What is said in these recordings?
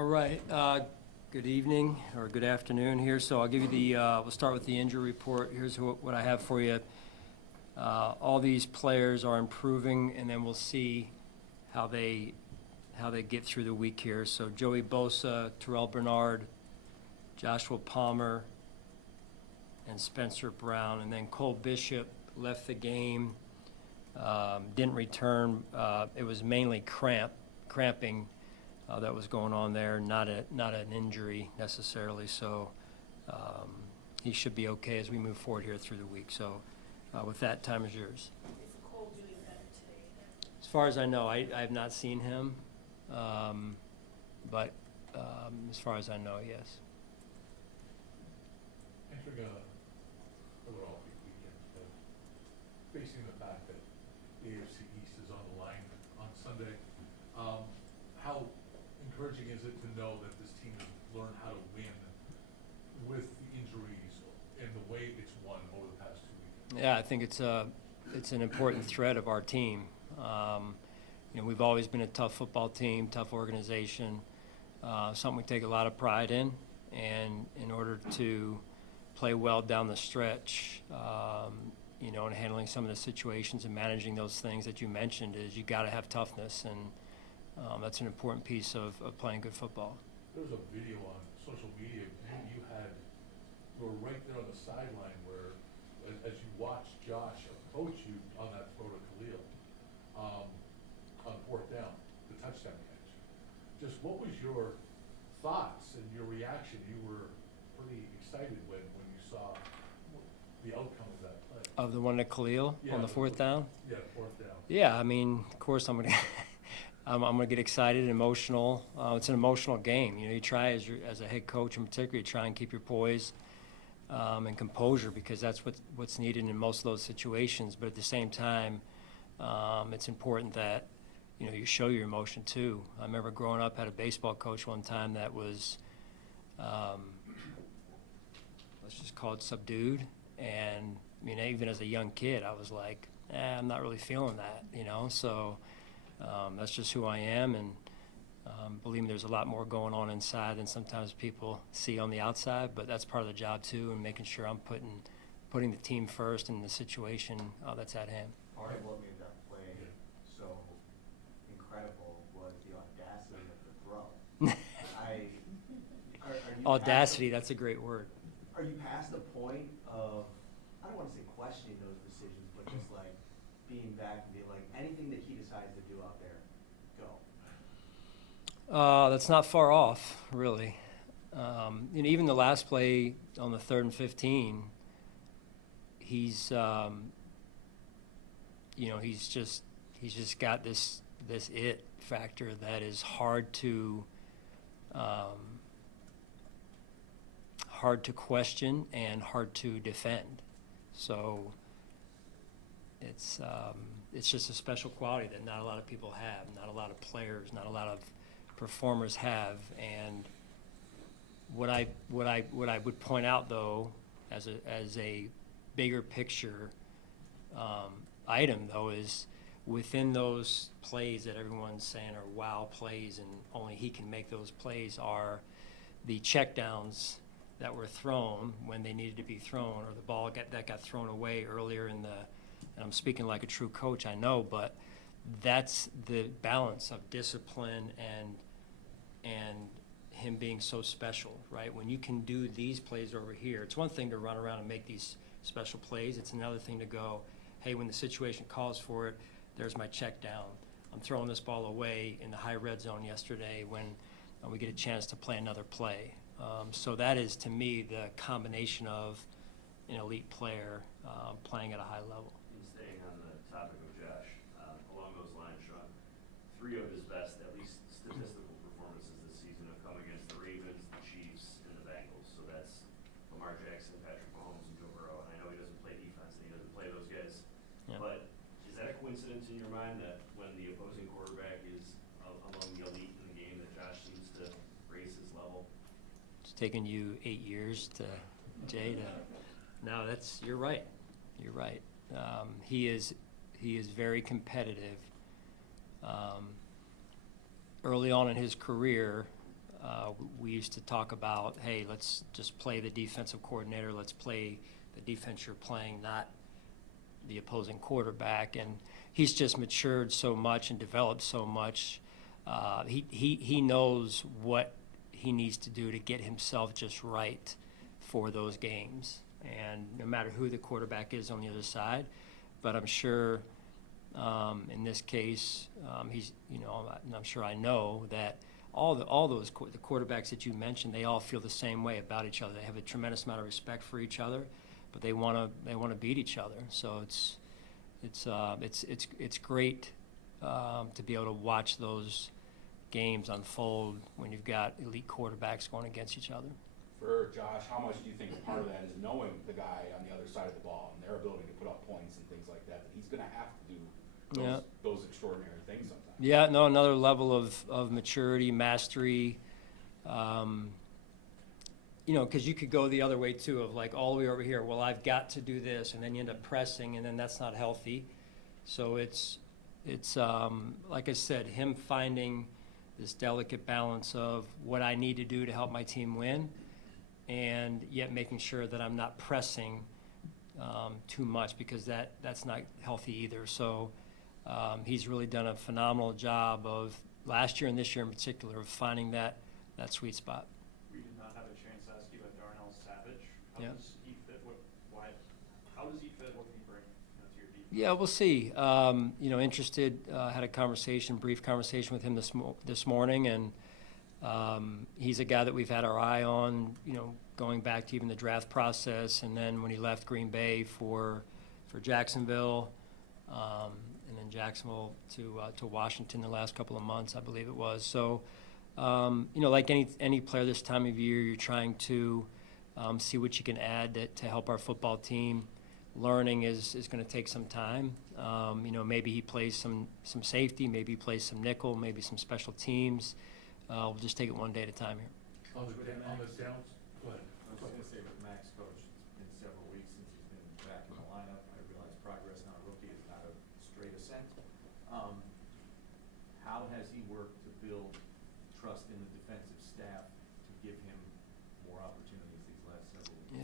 All right, good evening or good afternoon here. So I'll give you the, we'll start with the injury report. Here's what I have for you. All these players are improving, and then we'll see how they get through the week here. So Joey Bosa, Terrell Bernard, Joshua Palmer, and Spencer Brown. And then Cole Bishop left the game, didn't return. It was mainly cramping that was going on there, not an injury necessarily. So he should be okay as we move forward here through the week. So with that, time is yours. Is Cole doing better today? As far as I know, I have not seen him, but as far as I know, yes. Entering a overall big weekend, but facing the fact that the AFC East is on the line on Sunday, how encouraging is it to know that this team has learned how to win with the injuries and the way it's won over the past 2 weeks? Yeah, I think it's an important thread of our team. We've always been a tough football team, tough organization, something we take a lot of pride in. And in order to play well down the stretch, and handling some of the situations and managing those things that you mentioned, is you got to have toughness, and that's an important piece of playing good football. There was a video on social media. You were right there on the sideline where, as you watched Josh approach you on that throw to Khalil, on fourth down, the touchdown catch. Just what was your thoughts and your reaction? You were pretty excited when you saw the outcome of that play. Of the one to Khalil on the fourth down? Yeah, fourth down. Yeah, I mean, of course I'm gonna I'm gonna get excited and emotional. It's an emotional game. You try as a head coach in particular, you try and keep your poise and composure, because that's what's needed in most of those situations. But at the same time, it's important that you show your emotion too. I remember growing up, had a baseball coach one time that was, let's just call it subdued. And even as a young kid, I was like, I'm not really feeling that, So that's just who I am, and believe me, there's a lot more going on inside than sometimes people see on the outside. But that's part of the job too, and making sure I'm putting the team first in the situation that's at hand. Part of what made that play so incredible was the audacity of the throw. Audacity, that's a great word. Are you past the point of, I don't want to say questioning those decisions, but just like being back and being like, anything that he decides to do out there, go? That's not far off, really. Even the last play on the 3rd and 15, he's just got this it factor that is hard to question and hard to defend. So it's just a special quality that not a lot of people have, not a lot of players, not a lot of performers have. And what I would point out, though, as a bigger picture item, though, is within those plays that everyone's saying are wow plays and only he can make those plays, are the checkdowns that were thrown when they needed to be thrown, or the ball that got thrown away earlier in the. And I'm speaking like a true coach, I know, but that's the balance of discipline and him being so special, right? When you can do these plays over here, it's one thing to run around and make these special plays. It's another thing to go, hey, when the situation calls for it, there's my check down. I'm throwing this ball away in the high red zone yesterday when we get a chance to play another play. So that is, to me, the combination of an elite player playing at a high level. And staying on the topic of Josh, along those lines, Sean, 3 of his best, at least statistical performances this season have come against the Ravens, the Chiefs, and the Bengals. So that's Lamar Jackson, Patrick Mahomes, and Joe Burrow. And I know he doesn't play defense and he doesn't play those guys. Yeah. But is that a coincidence in your mind that when the opposing quarterback is among the elite in the game, that Josh seems to raise his level? It's taken you 8 years Jay, to. No, you're right. You're right. He is very competitive. Early on in his career, we used to talk about, hey, let's just play the defensive coordinator, let's play the defense you're playing, not the opposing quarterback. And he's just matured so much and developed so much. He knows what he needs to do to get himself just right for those games. And no matter who the quarterback is on the other side, but I'm sure in this case, he's, and I'm sure I know that all those the quarterbacks that you mentioned, they all feel the same way about each other. They have a tremendous amount of respect for each other, but they want to beat each other. So it's great to be able to watch those games unfold when you've got elite quarterbacks going against each other. For Josh, how much do you think part of that is knowing the guy on the other side of the ball and their ability to put up points and things like that he's going to have to do those extraordinary things sometimes? Yeah, no, another level of maturity, mastery. Because you could go the other way too, of like all the way over here, well, I've got to do this, and then you end up pressing, and then that's not healthy. So it's like I said, him finding this delicate balance of what I need to do to help my team win, and yet making sure that I'm not pressing too much, because that's not healthy either. So he's really done a phenomenal job of last year and this year in particular of finding that sweet spot. We did not have a chance to ask you about Darnell Savage. How Yeah. does he fit? How does he fit? What can he bring to your defense? Yeah, we'll see. Interested. Had a brief conversation with him this morning, and he's a guy that we've had our eye on. Going back to even the draft process, and then when he left Green Bay for Jacksonville, and then Jacksonville to Washington the last couple of months, I believe it was. So, like any player this time of year, you're trying to see what you can add to help our football team. Learning is going to take some time. Maybe he plays some safety, maybe he plays some nickel, maybe some special teams. We'll just take it one day at a time here. On the downs, go ahead. I was going to say with Max, Coach, it's been several weeks since he's been back in the lineup. I realize progress on a rookie is not a straight ascent. How has he worked to build trust in the defensive staff to give him more opportunities these last several weeks?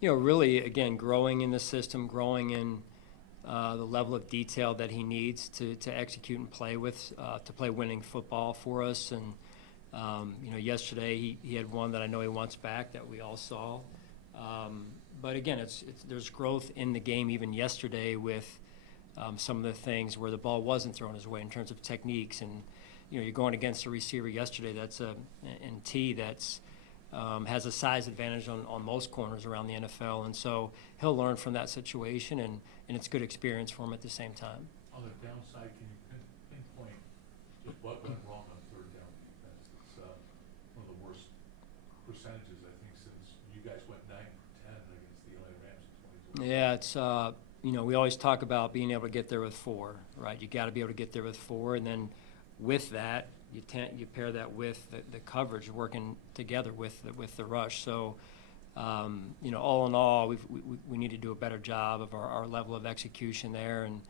Yeah. Really, again, growing in the system, growing in the level of detail that he needs to execute and play with, to play winning football for us. And, yesterday he had one that I know he wants back that we all saw. But again, there's growth in the game even yesterday with some of the things where the ball wasn't thrown his way in terms of techniques. And, you're going against a receiver yesterday that's in T that's has a size advantage on most corners around the NFL. And so he'll learn from that situation, and it's good experience for him at the same time. On the downside, can you pinpoint just what went wrong on third down defense? It's one of the worst percentages, I think, since you guys went 9 for 10 against the LA Rams in 2020. Yeah, it's we always talk about being able to get there with 4, right? You got to be able to get there with 4, and then with that, you pair that with the coverage working together with the rush. So, all in all, we need to do a better job of our level of execution there, and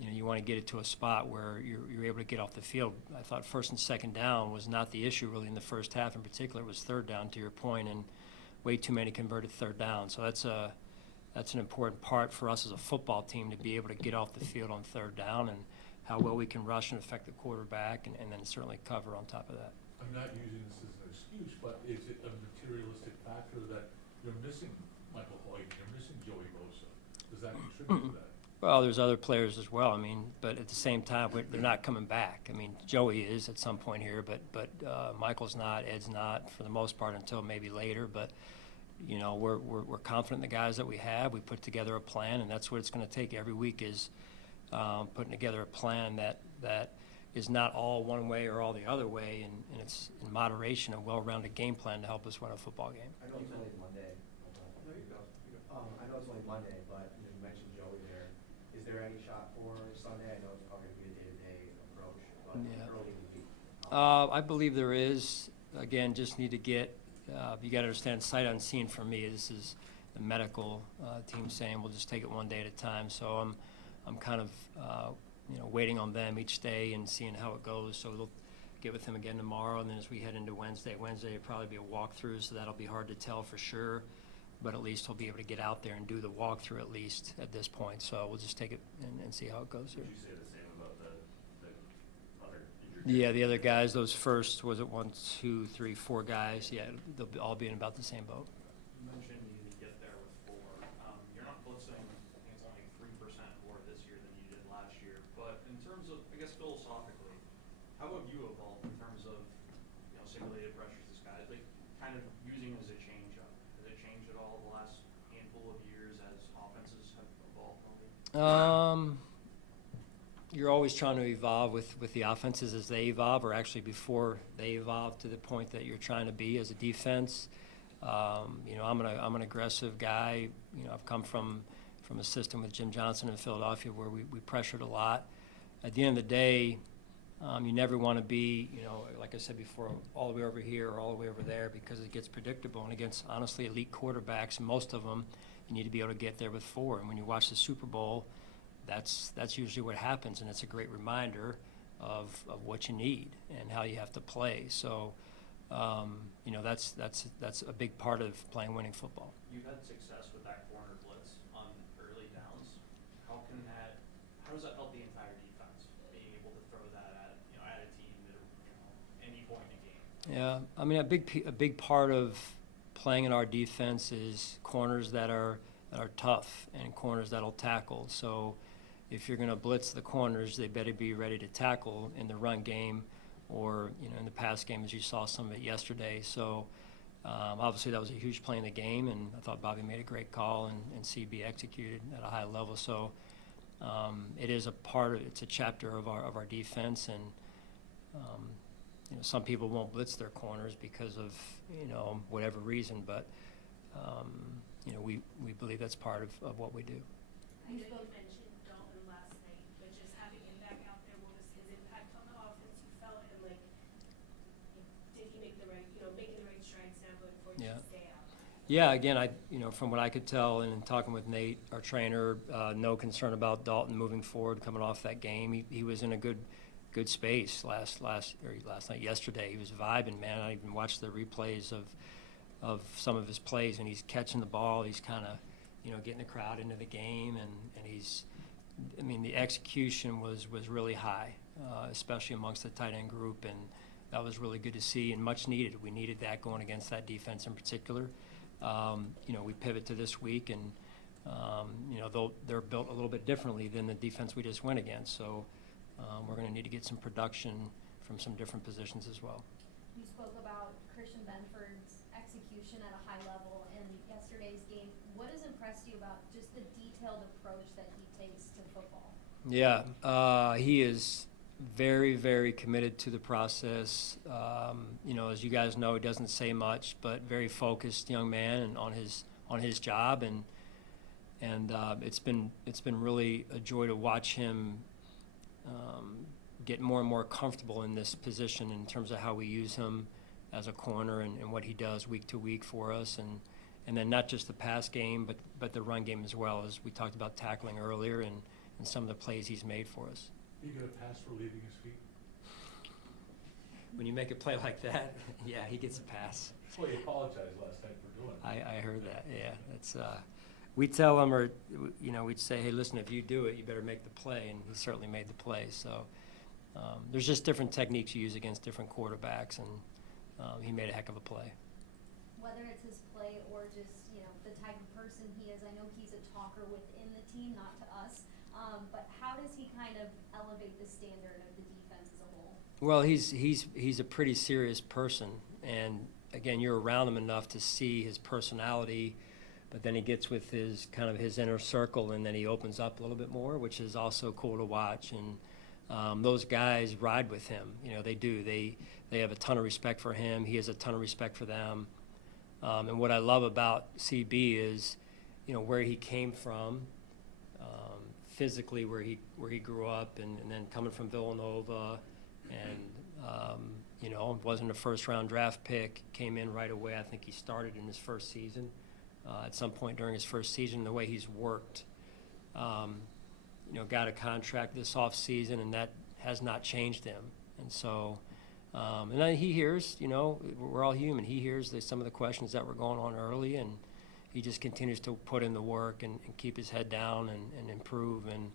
you want to get it to a spot where you're able to get off the field. I thought first and second down was not the issue really in the first half. In particular, it was third down, to your point, and way too many converted third down. So that's an important part for us as a football team, to be able to get off the field on third down, and how well we can rush and affect the quarterback, and then certainly cover on top of that. I'm not using this as an excuse, but is it a materialistic factor that you're missing Michael Hoyt, you're missing Joey Bosa? Does that contribute to that? Well, there's other players as well. But at the same time, they're not coming back. Joey is at some point here, but Michael's not, Ed's not for the most part until maybe later. But we're confident in the guys that we have. We put together a plan, and that's what it's going to take every week is putting together a plan that is not all one way or all the other way, and it's in moderation, a well-rounded game plan to help us win a football game. I know it's only Monday. There you go. I know it's only Monday, but you mentioned Joey there. Is there any shot for Sunday? I know it's probably going to be a day-to-day approach, but Yeah. early in the week. I believe there is. Again, just need to get, you got to understand, sight unseen for me. This is the medical team saying we'll just take it one day at a time. So I'm kind of, waiting on them each day and seeing how it goes. So it'll get with him again tomorrow, and then as we head into Wednesday will probably be a walkthrough, so that'll be hard to tell for sure. But at least he'll be able to get out there and do the walkthrough at least at this point. So we'll just take it and see how it goes here. Would you say the same about the other injured? Yeah, the other guys, those first, was it 1, 2, 3, 4 guys? Yeah, they'll all be in about the same boat. You mentioned you get there with 4. You're not blitzing, I think it's only 3% more this year than you did last year. But in terms of, I guess philosophically, how have you evolved in terms of, simulated pressures, this guy, like kind of using it as a change-up? Has it changed at all the last handful of years as offenses have evolved? You're always trying to evolve with the offenses as they evolve, or actually before they evolve to the point that you're trying to be as a defense. I'm an aggressive guy. I've come from a system with Jim Johnson in Philadelphia where we pressured a lot. At the end of the day, you never want to be, like I said before, all the way over here or all the way over there, because it gets predictable. And against, honestly, elite quarterbacks, most of them, you need to be able to get there with 4. And when you watch the Super Bowl, that's usually what happens, and it's a great reminder of what you need and how you have to play. So, that's a big part of playing winning football. You've had success with that corner blitz on early downs. How does that help the entire defense, being able to throw that at a team at any point in the game? Yeah, I mean, a big part of playing in our defense is corners that are tough and corners that'll tackle. So if you're going to blitz the corners, they better be ready to tackle in the run game or in the pass game, as you saw some of it yesterday. So obviously that was a huge play in the game, and I thought Bobby made a great call, and CB executed at a high level. So it is it's a chapter of our defense, and some people won't blitz their corners because of whatever reason, but we believe that's part of what we do. I know you mentioned Dalton last night, but just having him back out there, what was his impact on the offense? You felt, and did he make the right, making the right strides now going forward Yeah. to stay out? Yeah, again, from what I could tell and in talking with Nate, our trainer, no concern about Dalton moving forward, coming off that game. He was in a good space yesterday. He was vibing, man. I even watched the replays of some of his plays, and he's catching the ball. He's kind of, getting the crowd into the game, and the execution was really high, especially amongst the tight end group, and that was really good to see and much needed. We needed that going against that defense in particular. We pivot to this week, and they're built a little bit differently than the defense we just went against. So we're going to need to get some production from some different positions as well. You spoke about Christian Benford's execution at a high level in yesterday's game. What has impressed you about just the detailed approach that he takes to football? Yeah, he is very, very committed to the process. As you guys know, he doesn't say much, but very focused young man and on his job, and it's been really a joy to watch him get more and more comfortable in this position in terms of how we use him as a corner and what he does week to week for us, and then not just the pass game, but the run game as well, as we talked about tackling earlier and some of the plays he's made for us. You get a pass for leaving his feet? When you make a play like that, yeah, he gets a pass. Well, he apologized last night for doing it. I heard that, yeah. That's we tell him, or we'd say, hey, listen, if you do it, you better make the play, and he certainly made the play. So there's just different techniques you use against different quarterbacks, and he made a heck of a play. Whether it's his play or just the type of person he is, I know he's a talker within the team, not to us. But how does he kind of elevate the standard of the defense as a whole? Well, he's a pretty serious person, and again, you're around him enough to see his personality, but then he gets with his inner circle, and then he opens up a little bit more, which is also cool to watch. And those guys ride with him. They do. They have a ton of respect for him. He has a ton of respect for them. And what I love about CB is, where he came from. Physically, where he grew up, and then coming from Villanova, and wasn't a first-round draft pick, came in right away. I think he started in his first season, at some point during his first season. The way he's worked, got a contract this off season, and that has not changed him. And so And then he hears, you know, we're all human. He hears some of the questions that were going on early, and he just continues to put in the work and keep his head down and improve. And,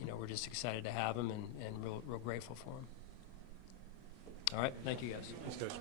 you know, we're just excited to have him and real grateful for him. All right, thank you guys. Thanks, guys.